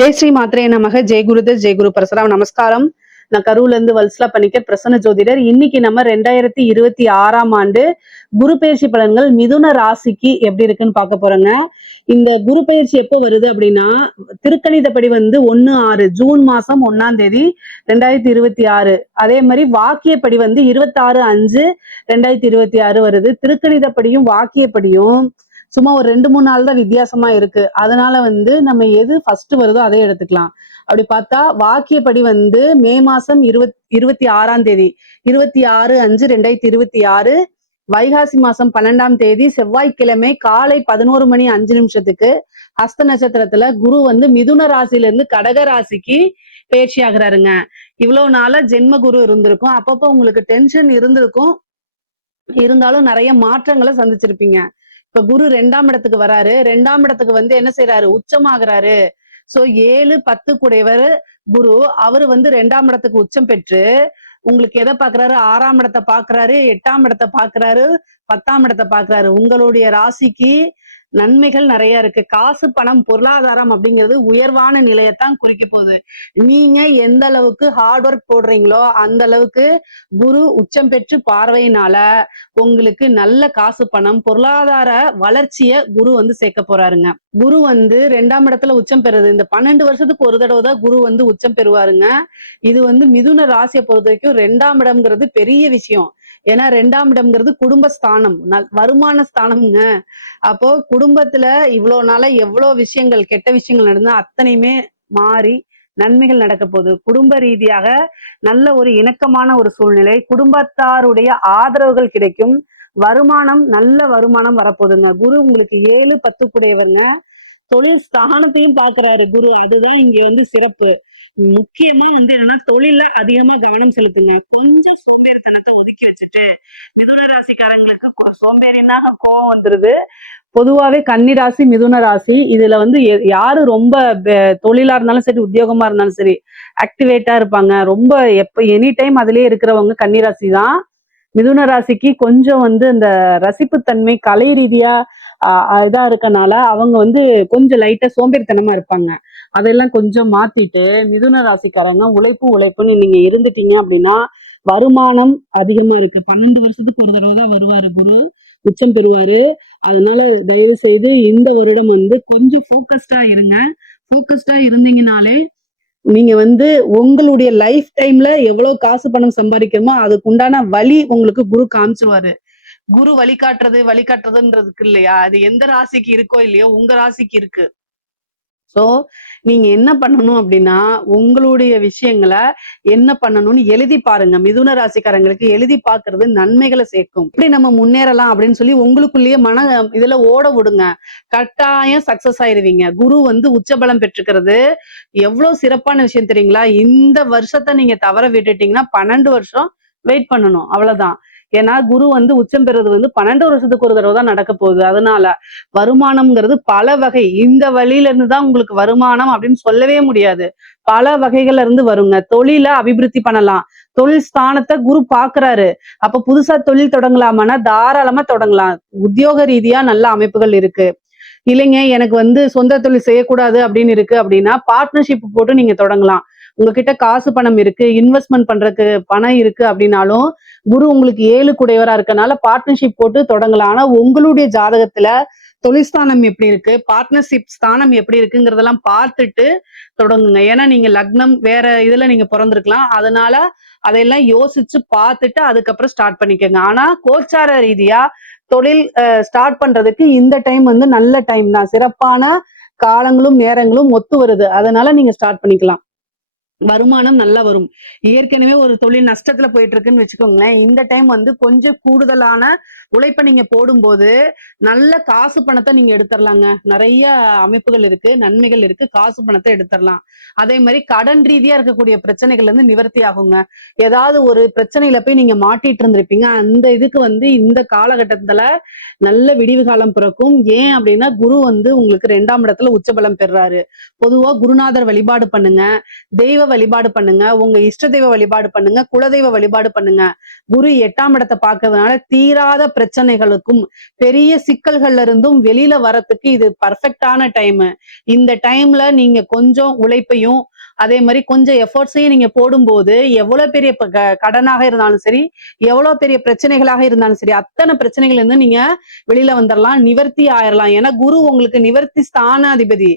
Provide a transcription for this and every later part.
ஜெய் ஸ்ரீ மாத்ரே நமக. ஜெய் குருதர் ஜெய் குரு பரசுராம். நமஸ்காரம். நான் கரூர்ல இருந்து வல்சலா பணிக்கர், பிரசன்ன ஜோதிடர். இன்னைக்கு நம்ம 2026ஆம் ஆண்டு குரு பயிற்சி பலன்கள் மிதுன ராசிக்கு எப்படி இருக்குன்னு பார்க்க போறோங்க. இந்த குரு பயிற்சி எப்போ வருது அப்படின்னா, திருக்கணிதப்படி 1/6 ஜூன் மாசம் 1ஆம் தேதி 2026. அதே மாதிரி வாக்கியப்படி 26/5/2026 வருது. திருக்கணிதப்படியும் வாக்கியப்படியும் சும்மா ஒரு 2-3 நாள் தான் வித்தியாசமா இருக்கு. அதனால நம்ம எது ஃபர்ஸ்ட் வருதோ அதை எடுத்துக்கலாம். அப்படி பார்த்தா வாக்கியப்படி மே மாசம் 26ஆம் தேதி 26/5/2026 வைகாசி மாசம் 12ஆம் தேதி செவ்வாய்க்கிழமை காலை 11:05 ஹஸ்த நட்சத்திரத்துல குரு மிதுன ராசியில இருந்து கடக ராசிக்கு பயிற்சி ஆகுறாருங்க. இவ்வளவு நாளா ஜென்ம குரு இருந்திருக்கும். அப்பப்போ உங்களுக்கு டென்ஷன் இருந்திருக்கும். இருந்தாலும் நிறைய மாற்றங்களை சந்திச்சிருப்பீங்க. இப்ப குரு 2ஆம் இடத்துக்கு வராரு. 2ஆம் இடத்துக்கு என்ன செய்யறாரு? உச்சமாகிறாரு. சோ 7-10 கூடையவர் குரு. அவரு 2ஆம் இடத்துக்கு உச்சம் பெற்று உங்களுக்கு எதை பாக்குறாரு? 6ஆம் இடத்தை பாக்குறாரு, 8ஆம் இடத்தை பாக்குறாரு, 10ஆம் இடத்தை பாக்குறாரு. உங்களுடைய ராசிக்கு நன்மைகள் நிறைய இருக்கு. காசு பணம் பொருளாதாரம் அப்படிங்கிறது உயர்வான நிலையத்தான் குறிக்க போகுது. நீங்க எந்த அளவுக்கு ஹார்ட் ஒர்க் போடுறீங்களோ அந்த அளவுக்கு குரு உச்சம் பெற்று பார்வையினால உங்களுக்கு நல்ல காசு பணம் பொருளாதார வளர்ச்சிய குரு சேர்க்க போறாருங்க. குரு 2ஆம் இடத்துல உச்சம் பெறுது. இந்த 12 வருஷத்துக்கு ஒரு தடவை தான் குரு உச்சம் பெறுவாருங்க. இது மிதுன ராசியை பொறுத்த வரைக்கும் 2ஆம் இடம்ங்கிறது பெரிய விஷயம். ஏன்னா 2ஆம் இடம்ங்கிறது குடும்பஸ்தானம், வருமான ஸ்தானம்ங்க. அப்போ குடும்பத்துல இவ்வளவு நாளா எவ்வளவு விஷயங்கள், கெட்ட விஷயங்கள் நடந்தா அத்தனையுமே மாறி நன்மைகள் நடக்க போகுது. குடும்ப ரீதியாக நல்ல ஒரு இணக்கமான ஒரு சூழ்நிலை, குடும்பத்தாருடைய ஆதரவுகள் கிடைக்கும், வருமானம் நல்ல வருமானம் வரப்போகுதுங்க. குரு உங்களுக்கு 7-10 கூடையவங்க. தொழில் ஸ்தானத்தையும் பாக்குறாரு குரு. அதுதான் இங்க சிறப்பு. முக்கியமா என்னன்னா தொழில அதிகமா கவனம் செலுத்துங்க. கொஞ்சம் சோம்பேறித்தனத்தை ஒதுக்கி வச்சுட்டு, மிதுன ராசிக்காரங்களுக்கு சோம்பேறினாக கோவம் வந்துருது. பொதுவாவே கன்னி ராசி, மிதுன ராசி இதுல யாரு ரொம்ப தொழிலா இருந்தாலும் சரி, உத்தியோகமா இருந்தாலும் சரி ஆக்டிவேட்டா இருப்பாங்க. ரொம்ப எப்ப எனி டைம் அதுலயே இருக்கிறவங்க கன்னி ராசி தான். மிதுன ராசிக்கு கொஞ்சம் அந்த ரசிப்புத்தன்மை கலை ரீதியா இதா இருக்கனால அவங்க கொஞ்சம் லைட்டா சோம்பேறித்தனமா இருப்பாங்க. அதெல்லாம் கொஞ்சம் மாத்திட்டு மிதுன ராசிக்காரங்க உழைப்புன்னு நீங்க இருந்துட்டீங்க அப்படின்னா வருமானம் அதிகமா இருக்கு. 12 வருஷத்துக்கு ஒரு தடவை தான் வருவாரு குரு, உச்சம் பெறுவாரு. அதனால தயவு செய்து இந்த வருடம் கொஞ்சம் போக்கஸ்டா இருங்க. போக்கஸ்டா இருந்தீங்கனாலே நீங்க உங்களுடைய லைஃப் டைம்ல எவ்வளவு காசு பணம் சம்பாதிக்கணுமோ அதுக்கு உண்டான வழி உங்களுக்கு குரு காமிச்சுவாரு. குரு வழிகாட்டுறதுன்றதுக்கு இல்லையா, அது எந்த ராசிக்கு இருக்கோ இல்லையோ உங்க ராசிக்கு இருக்கு. சோ நீங்க என்ன பண்ணணும் அப்படின்னா, உங்களுடைய விஷயங்களை என்ன பண்ணணும்னு எழுதி பாருங்க. மிதுன ராசிக்காரங்களுக்கு எழுதி பாக்குறது நன்மைகளை சேர்க்கும். எப்படி நம்ம முன்னேறலாம் அப்படின்னு சொல்லி உங்களுக்குள்ளேயே இதுல ஓட விடுங்க. கட்டாயம் சக்சஸ் ஆயிருவீங்க. குரு உச்சபலம் பெற்றுக்கிறது எவ்வளவு சிறப்பான விஷயம் தெரியுங்களா? இந்த வருஷத்தை நீங்க தவற விட்டுட்டீங்கன்னா 12 வருஷம் வெயிட் பண்ணணும், அவ்வளவுதான். ஏன்னா குரு உச்சம் பெறுவது 12 வருஷத்துக்கு ஒரு தடவை தான் நடக்க போகுது. அதனால வருமானம்ங்கிறது பல வகை. இந்த வழியில இருந்து தான் உங்களுக்கு வருமானம் அப்படின்னு சொல்லவே முடியாது. பல வகைகள்ல இருந்து வருங்க. தொழில அபிவிருத்தி பண்ணலாம். தொழில் ஸ்தானத்தை குரு பாக்குறாரு. அப்ப புதுசா தொழில் தொடங்கலாமான்னா தாராளமா தொடங்கலாம். உத்தியோக ரீதியா நல்ல அமைப்புகள் இருக்கு. இல்லைங்க எனக்கு சொந்த தொழில் செய்யக்கூடாது அப்படின்னு இருக்கு அப்படின்னா பார்ட்னர்ஷிப் போட்டு நீங்க தொடங்கலாம். உங்ககிட்ட காசு பணம் இருக்கு, இன்வெஸ்ட்மெண்ட் பண்றதுக்கு பணம் இருக்கு அப்படின்னாலும் குரு உங்களுக்கு 7 கூடையவரா இருக்கனால பார்ட்னர்ஷிப் போட்டு தொடங்கலாம். ஆனா உங்களுடைய ஜாதகத்துல தொழில்ஸ்தானம் எப்படி இருக்கு, பார்ட்னர்ஷிப் ஸ்தானம் எப்படி இருக்குங்கிறதெல்லாம் பார்த்துட்டு தொடங்குங்க. ஏன்னா நீங்க லக்னம் வேற இதுல நீங்க பிறந்திருக்கலாம். அதனால அதையெல்லாம் யோசிச்சு பார்த்துட்டு அதுக்கப்புறம் ஸ்டார்ட் பண்ணிக்கோங்க. ஆனா கோச்சார ரீதியா தொழில் ஸ்டார்ட் பண்றதுக்கு இந்த டைம் நல்ல டைம் தான். சிறப்பான காலங்களும் நேரங்களும் ஒத்து வருது. அதனால நீங்க ஸ்டார்ட் பண்ணிக்கலாம். வருமானம் நல்லா வரும். ஏற்கனவே ஒரு தொழில் நஷ்டத்துல போயிட்டு இருக்குன்னு வச்சுக்கோங்களேன். இந்த டைம் கொஞ்சம் கூடுதலான உழைப்பை நீங்க போடும்போது நல்ல காசு பணத்தை நீங்க எடுத்துடலாங்க. நிறைய அமைப்புகள் இருக்கு, நன்மைகள் இருக்கு. காசு பணத்தை எடுத்துடலாம். அதே மாதிரி கடன் ரீதியா இருக்கக்கூடிய பிரச்சனைகள் நிவர்த்தி ஆகுங்க. ஏதாவது ஒரு பிரச்சனையில போய் நீங்க மாட்டிட்டு இருந்திருப்பீங்க. அந்த இதுக்கு இந்த காலகட்டத்துல நல்ல விடிவு காலம் பிறக்கும். ஏன் அப்படின்னா குரு உங்களுக்கு 2ஆம் இடத்துல உச்சபலம் பெறாரு. பொதுவா குருநாதர் வழிபாடு பண்ணுங்க, தெய்வ வழிபாடு பண்ணுங்க, உங்க இஷ்ட தெய்வ வழிபாடு பண்ணுங்க, குலதெய்வ வழிபாடு பண்ணுங்க. குரு 8ஆம் இடத்தை பார்க்கறதுனால தீராத பிரச்சனைகளுக்கும் பெரிய சிக்கல்கள்ல இருந்தும் வெளியில வரத்துக்கு இது பர்ஃபெக்டான டைம். இந்த டைம்ல நீங்க கொஞ்சம் உழைப்பையும் அதே மாதிரி கொஞ்சம் எஃபர்ட்ஸையும் நீங்க போடும்போது எவ்வளவு பெரிய கடனாக இருந்தாலும் சரி, எவ்வளவு பெரிய பிரச்சனைகளாக இருந்தாலும் சரி, அத்தனை பிரச்சனைகள் இருந்து நீங்க வெளியில வந்துடலாம், நிவர்த்தி ஆயிரலாம். ஏன்னா குரு உங்களுக்கு நிவர்த்தி ஸ்தானாதிபதி.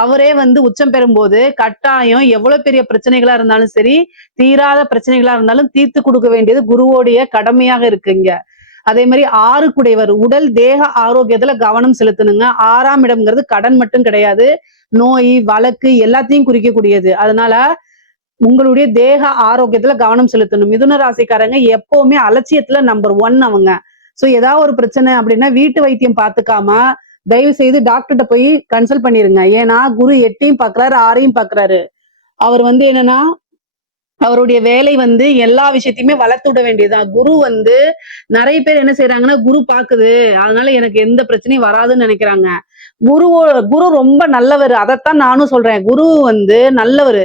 அவரே வந்து உச்சம் பெறும்போது கட்டாயம் எவ்வளவு பெரிய பிரச்சனைகளா இருந்தாலும் சரி, தீராத பிரச்சனைகளா இருந்தாலும் தீர்த்து கொடுக்க வேண்டியது குருவோடைய கடமையாக இருக்குங்க. அதே மாதிரி 6 குடைவர் உடல் தேக ஆரோக்கியத்துல கவனம் செலுத்தணுங்க. 6ஆம் இடம்ங்கிறது கடன் மட்டும் கிடையாது, நோய் வழக்கு எல்லாத்தையும் குறிக்கக்கூடியது. அதனால உங்களுடைய தேக ஆரோக்கியத்துல கவனம் செலுத்தணும். மிதுன ராசிக்காரங்க எப்பவுமே அலட்சியத்துல நம்பர் 1 அவங்க. சோ ஏதாவது ஒரு பிரச்சனை அப்படின்னா வீட்டு வைத்தியம் பார்த்துக்காம தயவு செய்து டாக்டர்கிட்ட போய் கன்சல்ட் பண்ணிருங்க. ஏன்னா குரு 8ஐயும் பாக்குறாரு, 6ஐயும் பாக்குறாரு. அவர் வந்து என்னன்னா அவருடைய வேலை வந்து எல்லா விஷயத்தையுமே வளர்த்து விட வேண்டியதுதான். குரு வந்து நிறைய பேர் என்ன செய்யறாங்கன்னா, குரு பாக்குது அதனால எனக்கு எந்த பிரச்சனையும் வராதுன்னு நினைக்கிறாங்க. குரு ரொம்ப நல்லவர். அதைத்தான் நானும் சொல்றேன். குரு வந்து நல்லவர்.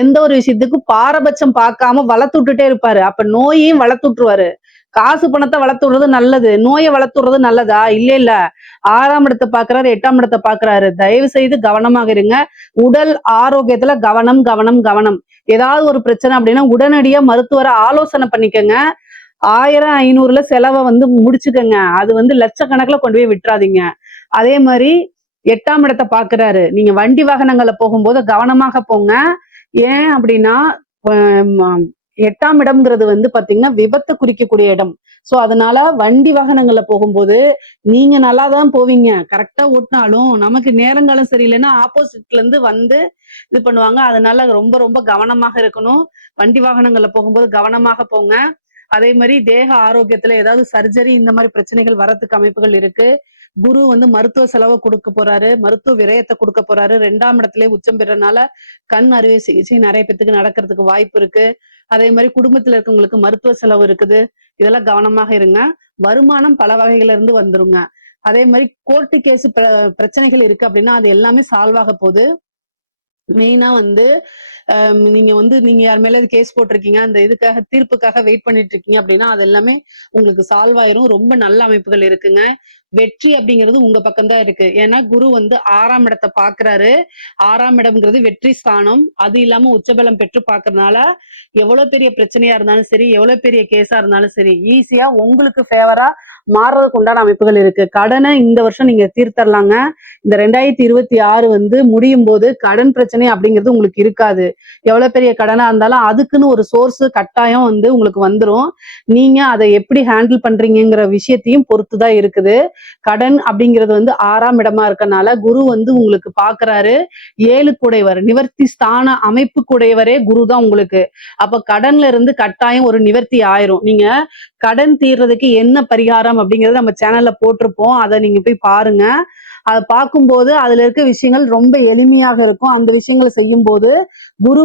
எந்த ஒரு விஷயத்துக்கும் பாரபட்சம் பார்க்காம வளர்த்து விட்டுட்டே இருப்பாரு. அப்ப நோயையும் வளர்த்து விட்டுருவாரு. காசு பணத்தை வளர்த்து விடுறது நல்லது, நோயை வளர்த்து விடுறது நல்லதா? இல்ல இல்ல. 6ஆம் இடத்தை பாக்குறாரு, 8ஆம் இடத்தை பாக்குறாரு. தயவு செய்து கவனமாக இருங்க. உடல் ஆரோக்கியத்துல கவனம் கவனம் கவனம். ஏதாவது ஒரு பிரச்சனை அப்படின்னா உடனடியா மருத்துவரை ஆலோசனை பண்ணிக்கங்க. 1000 500ல செலவை வந்து முடிச்சுக்கங்க. அது வந்து லட்சக்கணக்கில் கொண்டு போய் விட்டுறாதீங்க. அதே மாதிரி 8ஆம் இடத்தை பாக்குறாரு. நீங்க வண்டி வாகனங்கள்ல போகும்போது கவனமாக போங்க. ஏன் அப்படின்னா 8ஆம் இடம்ங்கிறது வந்து பாத்தீங்கன்னா விபத்தை குறிக்கக்கூடிய இடம். சோ அதனால வண்டி வாகனங்கள்ல போகும்போது நீங்க நல்லாதான் போவீங்க, கரெக்டா ஓட்டினாலும் நமக்கு நேரங்காலம் சரியில்லைன்னா ஆப்போசிட்ல இருந்து வந்து இது பண்ணுவாங்க. அதனால ரொம்ப ரொம்ப கவனமாக இருக்கணும். வண்டி வாகனங்கள்ல போகும்போது கவனமாக போங்க. அதே மாதிரி தேக ஆரோக்கியத்துல ஏதாவது சர்ஜரி இந்த மாதிரி பிரச்சனைகள் வரத்துக்கு அமைப்புகள் இருக்கு. குரு வந்து மருத்துவ செலவை கொடுக்க போறாரு, மருத்துவ விரயத்தை கொடுக்க போறாரு. 2ஆம் இடத்திலே உச்சம் பெறனால கண் அறுவை சிகிச்சை நிறைய பேத்துக்கு நடக்கிறதுக்கு வாய்ப்பு இருக்கு. அதே மாதிரி குடும்பத்துல இருக்கவங்களுக்கு மருத்துவ செலவு இருக்குது. இதெல்லாம் கவனமாக இருங்க. வருமானம் பல வகையில இருந்து வந்துருங்க. அதே மாதிரி கோர்ட்டு கேஸ் பிரச்சனைகள் இருக்கு அப்படின்னா அது எல்லாமே சால்வ் ஆக போகுது. மெயினா வந்து நீங்க யார் மேல கேஸ் போட்டிருக்கீங்க, அந்த இதுக்காக தீர்ப்புக்காக வெயிட் பண்ணிட்டு இருக்கீங்க அப்படின்னா அது எல்லாமே உங்களுக்கு சால்வ் ஆயிரும். ரொம்ப நல்ல அமைப்புகள் இருக்குங்க. வெற்றி அப்படிங்கிறது உங்க பக்கம் தான் இருக்கு. ஏன்னா குரு வந்து 6ஆம் இடத்தை பாக்குறாரு. 6ஆம் இடம்ங்கிறது வெற்றி ஸ்தானம். அது இல்லாம உச்சபலம் பெற்று பாக்குறதுனால எவ்வளவு பெரிய பிரச்சனையா இருந்தாலும் சரி, எவ்வளவு பெரிய கேஸா இருந்தாலும் சரி, ஈஸியா உங்களுக்கு ஃபேவரா மாறுறதுக்கு உண்டான அமைப்புகள் இருக்கு. கடனை இந்த வருஷம் நீங்க தீர்த்தரலாங்க. இந்த 2026 வந்து முடியும் போது கடன் பிரச்சனை அப்படிங்கிறது உங்களுக்கு இருக்காது. எவ்வளவு பெரிய கடனா இருந்தாலும் அதுக்குன்னு ஒரு சோர்ஸ் கட்டாயம் வந்து உங்களுக்கு வந்துரும். நீங்க அதை எப்படி ஹேண்டில் பண்றீங்கிற விஷயத்தையும் பொறுத்துதான் இருக்குது. கடன் அப்படிங்கிறது வந்து 6ஆம் இடமா இருக்கனால குரு வந்து உங்களுக்கு பாக்குறாரு. 7 கூடையவர் நிவர்த்தி ஸ்தான அமைப்பு கூடையவரே குரு தான் உங்களுக்கு. அப்ப கடன்ல இருந்து கட்டாயம் ஒரு நிவர்த்தி ஆயிரும். நீங்க கடன் தீர்றதுக்கு என்ன பரிகாரம் அப்படிங்கறத நம்ம சேனல்ல போட்டிருப்போம். அதை நீங்க போய் பாருங்க. அதை பார்க்கும்போது அதுல இருக்க விஷயங்கள் ரொம்ப எளிமையாக இருக்கும். அந்த விஷயங்களை செய்யும் போது குரு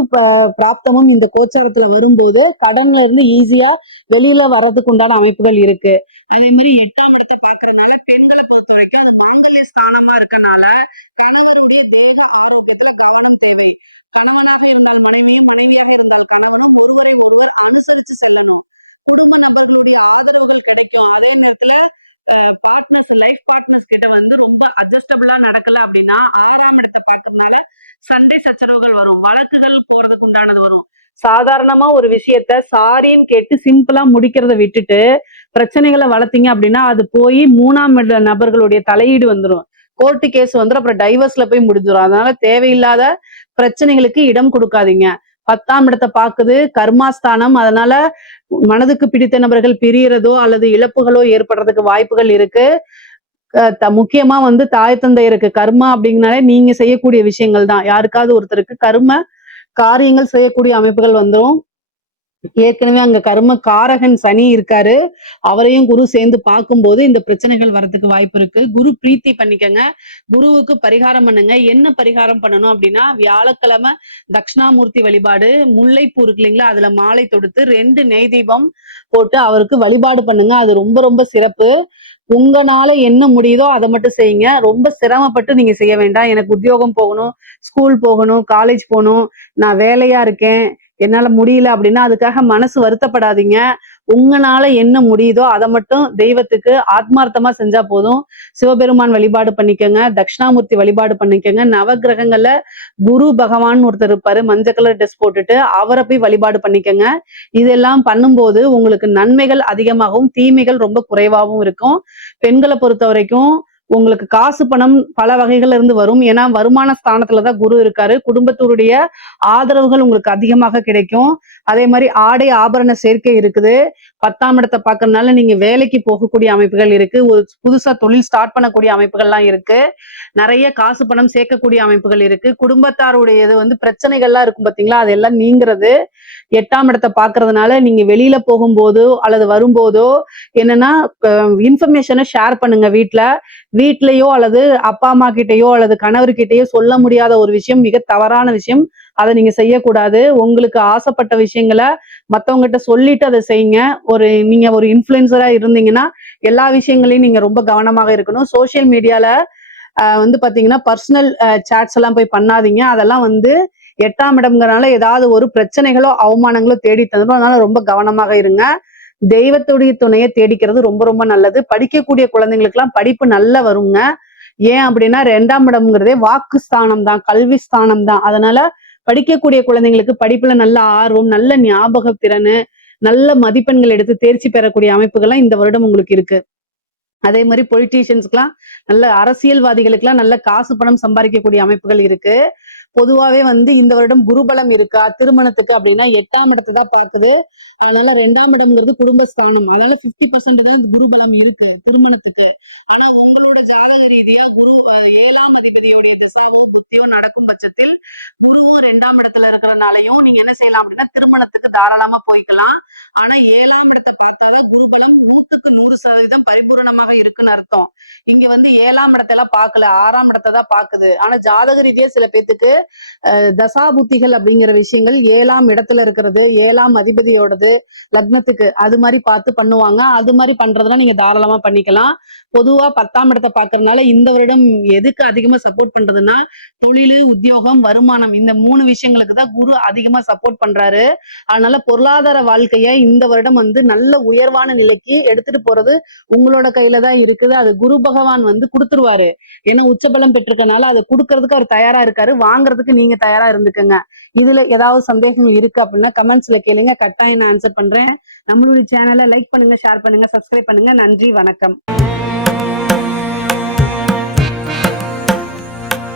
பிராப்தமும் இந்த கோச்சாரத்துல வரும்போது கடன்ல இருந்து ஈஸியா வெளியில வர்றதுக்கு உண்டான அமைப்புகள் இருக்கு. அதே மாதிரி 8ஆம் இடத்தை பார்க்கறதுனால பெண்களை பொறுத்த வரைக்கும் அது மங்கள ஸ்தானமா இருக்கனால தேவை. கணவனாக இருந்தால் மனைவி, மனைவியாக இருந்தால் கணவன் ஒருவரை அனுசரிச்சு செல்லணும். கிடைக்கும். அதே நேரத்துல பார்ட்னர்ஸ் லைஃப் பார்ட்னர்ஸ் கிட்ட வந்து ரொம்ப அட்ஜஸ்டபிளா நடக்கல அப்படின்னா 6ஆம் இடத்தை பார்க்கறதுனால சண்டை சச்சரவுகள் வரும், வழக்குகள் போறதுக்கு உண்டானது வரும். சாதாரணமா ஒரு விஷயத்த சாரின்னு கேட்டு சிம்பிளா முடிக்கிறத விட்டுட்டு பிரச்சனைகளை வளர்த்தீங்க அப்படின்னா அது போய் 3ஆம் நபர்களுடைய தலையீடு வந்துடும். கோர்ட்டு கேஸ் வந்துடும், அப்புறம் டைவர்ஸ்ல போய் முடிஞ்சிடும். அதனால தேவையில்லாத பிரச்சனைகளுக்கு இடம் கொடுக்காதீங்க. 10ஆம் இடத்தை பாக்குது, கர்மாஸ்தானம். அதனால மனதுக்கு பிடித்த நபர்கள் பிரியறதோ அல்லது இழப்புகளோ ஏற்படுறதுக்கு வாய்ப்புகள் இருக்கு. முக்கியமா வந்து தாய் தந்தையருக்கு கர்மா அப்படிங்கனாலே நீங்க செய்யக்கூடிய விஷயங்கள் தான். யாருக்காவது ஒருத்தருக்கு கர்ம காரியங்கள் செய்யக்கூடிய அமைப்புகள் வந்துடும். ஏற்கனவே அங்க கர்ம காரகன் சனி இருக்காரு. அவரையும் குரு சேர்ந்து பார்க்கும்போது இந்த பிரச்சனைகள் வரதுக்கு வாய்ப்பு இருக்கு. குரு பிரீத்தி பண்ணிக்கங்க. குருவுக்கு பரிகாரம் பண்ணுங்க. என்ன பரிகாரம் பண்ணணும் அப்படின்னா வியாழக்கிழமை தட்சிணாமூர்த்தி வழிபாடு, முல்லைப்பூ இருக்கு இல்லைங்களா, அதுல மாலை தொடுத்து 2 நெய் தீபம் போட்டு அவருக்கு வழிபாடு பண்ணுங்க. அது ரொம்ப ரொம்ப சிறப்பு. உங்களால என்ன முடியுதோ அதை மட்டும் செய்யுங்க. ரொம்ப சிரமப்பட்டு நீங்க செய்ய வேண்டாம். எனக்கு உத்தியோகம் போகணும், ஸ்கூல் போகணும், காலேஜ் போகணும், நான் வேலையா இருக்கேன், என்னால முடியல அப்படின்னா அதுக்காக மனசு வருத்தப்படாதீங்க. உங்களால என்ன முடியுதோ அதை மட்டும் தெய்வத்துக்கு ஆத்மார்த்தமா செஞ்சா போதும். சிவபெருமான் வழிபாடு பண்ணிக்கோங்க, தட்சிணாமூர்த்தி வழிபாடு பண்ணிக்கோங்க. நவகிரகங்கள்ல குரு பகவான் ஒருத்தர் இருப்பாரு, மஞ்சள் கலர் ட்ரெஸ் போட்டுட்டு, அவரை போய் வழிபாடு பண்ணிக்கோங்க. இதெல்லாம் பண்ணும்போது உங்களுக்கு நன்மைகள் அதிகமாகவும் தீமைகள் ரொம்ப குறைவாகவும் இருக்கும். பெண்களை பொறுத்த வரைக்கும் உங்களுக்கு காசு பணம் பல வகைகள்ல இருந்து வரும். ஏன்னா வருமான ஸ்தானத்துலதான் குரு இருக்காரு. குடும்பத்தோருடைய ஆதரவுகள் உங்களுக்கு அதிகமாக கிடைக்கும். அதே மாதிரி ஆடை ஆபரண சேர்க்கை இருக்குது. 10ஆம் இடத்தை பார்க்கறதுனால நீங்க வேலைக்கு போகக்கூடிய அமைப்புகள் இருக்கு. ஒரு புதுசா தொழில் ஸ்டார்ட் பண்ணக்கூடிய அமைப்புகள்லாம் இருக்கு. நிறைய காசு பணம் சேர்க்கக்கூடிய அமைப்புகள் இருக்கு. குடும்பத்தாருடையது பிரச்சனைகள்லாம் இருக்கும் பாத்தீங்களா, அதெல்லாம் நீங்கிறது. 8ஆம் இடத்தை பார்க்கறதுனால நீங்க வெளியில போகும்போதோ அல்லது வரும்போதோ என்னன்னா இன்ஃபர்மேஷனை ஷேர் பண்ணுங்க. வீட்லயோ அல்லது அப்பா அம்மா கிட்டயோ அல்லது கணவர்கிட்டயோ சொல்ல முடியாத ஒரு விஷயம் மிக தவறான விஷயம். அதை நீங்க செய்யக்கூடாது. உங்களுக்கு ஆசைப்பட்ட விஷயங்களை மத்தவங்ககிட்ட சொல்லிட்டு அதை செய்யுங்க. நீங்க ஒரு இன்ஃபுளுசரா இருந்தீங்கன்னா எல்லா விஷயங்களையும் நீங்க ரொம்ப கவனமாக இருக்கணும். சோசியல் மீடியால பாத்தீங்கன்னா பர்சனல் சாட்ஸ் எல்லாம் போய் பண்ணாதீங்க. அதெல்லாம் 8ஆம் இடம்ங்கிறனால ஏதாவது ஒரு பிரச்சனைகளோ அவமானங்களோ தேடி தந்துடும். அதனால ரொம்ப கவனமாக இருங்க. தெய்வத்துடைய துணையை தேடிக்கிறது ரொம்ப ரொம்ப நல்லது. படிக்கக்கூடிய குழந்தைங்களுக்கு எல்லாம் படிப்பு நல்லா வருங்க. ஏன் அப்படின்னா 2ஆம் இடம்ங்கிறதே வாக்கு ஸ்தானம் தான், கல்வி ஸ்தானம் தான். அதனால படிக்கக்கூடிய குழந்தைங்களுக்கு படிப்புல நல்ல ஆர்வம், நல்ல ஞாபக திறனு, நல்ல மதிப்பெண்கள் எடுத்து தேர்ச்சி பெறக்கூடிய அமைப்புகள்லாம் இந்த வருடம் உங்களுக்கு இருக்கு. அதே மாதிரி பொலிட்டீஷியன்ஸ்க்குலாம், நல்ல அரசியல்வாதிகளுக்கெல்லாம் நல்ல காசு பணம் சம்பாதிக்கக்கூடிய அமைப்புகள் இருக்கு. பொதுவாவே இந்த வருடம் குருபலம் இருக்கா திருமணத்துக்கு அப்படின்னா 8ஆம் இடத்தை தான் பார்க்குது. அதனால 2ஆம் இடம்ங்கிறது குடும்பஸ்தானம். அதனால 50% தான் குருபலம் இருக்கு திருமணத்துக்கு. ஆனா உங்களோட ஜாதக ரீதியா குரு 7ஆம் அதிபதியுடைய திசாவோ புத்தியோ நடக்கும் பட்சத்தில் குருவும் 2ஆம் இடத்துல இருக்கிறனாலையும் நீங்க என்ன செய்யலாம் அப்படின்னா திருமணத்துக்கு தாராளமா போய்க்கலாம். ஆனா 7ஆம் இடத்தை பார்த்தாதான் குருபலம் 100% பரிபூர்ணமாக இருக்குன்னு அர்த்தம். இங்க 7ஆம் இடத்தை எல்லாம் பார்க்கல, 6ஆம் இடத்தை தான் பாக்குது. ஆனா ஜாதக ரீதியா சில பேத்துக்கு தசா புத்திகள் அப்படிங்கிற விஷயங்கள் 7ஆம் இடத்துல இருக்கிறது, 7ஆம் அதிபதியோடது லக்னத்துக்கு அது மாதிரி பார்த்து பண்ணுவாங்க. அது மாதிரி பண்றதுலாம் நீங்க தாராளமா பண்ணிக்கலாம். பொதுவா 10ஆம் இடத்தை பாக்குறதுனால இந்த வருடம் எதுக்கு அதிகமா சப்போர்ட் பண்றதுன்னா தொழில், உத்தியோகம், வருமானம் இந்த 3 விஷயங்களுக்கு தான் குரு அதிகமா சப்போர்ட் பண்றாரு. அதனால பொருளாதார வாழ்க்கைய இந்த வருடம் நல்ல உயர்வான நிலைக்கு எடுத்துட்டு போறது உங்களோட கையில தான் இருக்குது. அது குரு பகவான் கொடுத்துருவாரு. ஏன்னா உச்சபலம் பெற்றிருக்கனால அதை கொடுக்கறதுக்கு அவர் தயாரா இருக்காரு. வாங்குறதுக்கு நீங்க தயாரா இருந்துக்கங்க. இதுல ஏதாவது சந்தேகங்கள் இருக்கு அப்படின்னா கமெண்ட்ஸ்ல கேளுங்க, கட்டாயம் நான் ஆன்சர் பண்றேன். நம்மளுடைய சேனலை லைக் பண்ணுங்க, ஷேர் பண்ணுங்க, சப்ஸ்கிரைப் பண்ணுங்க. நன்றி, வணக்கம்.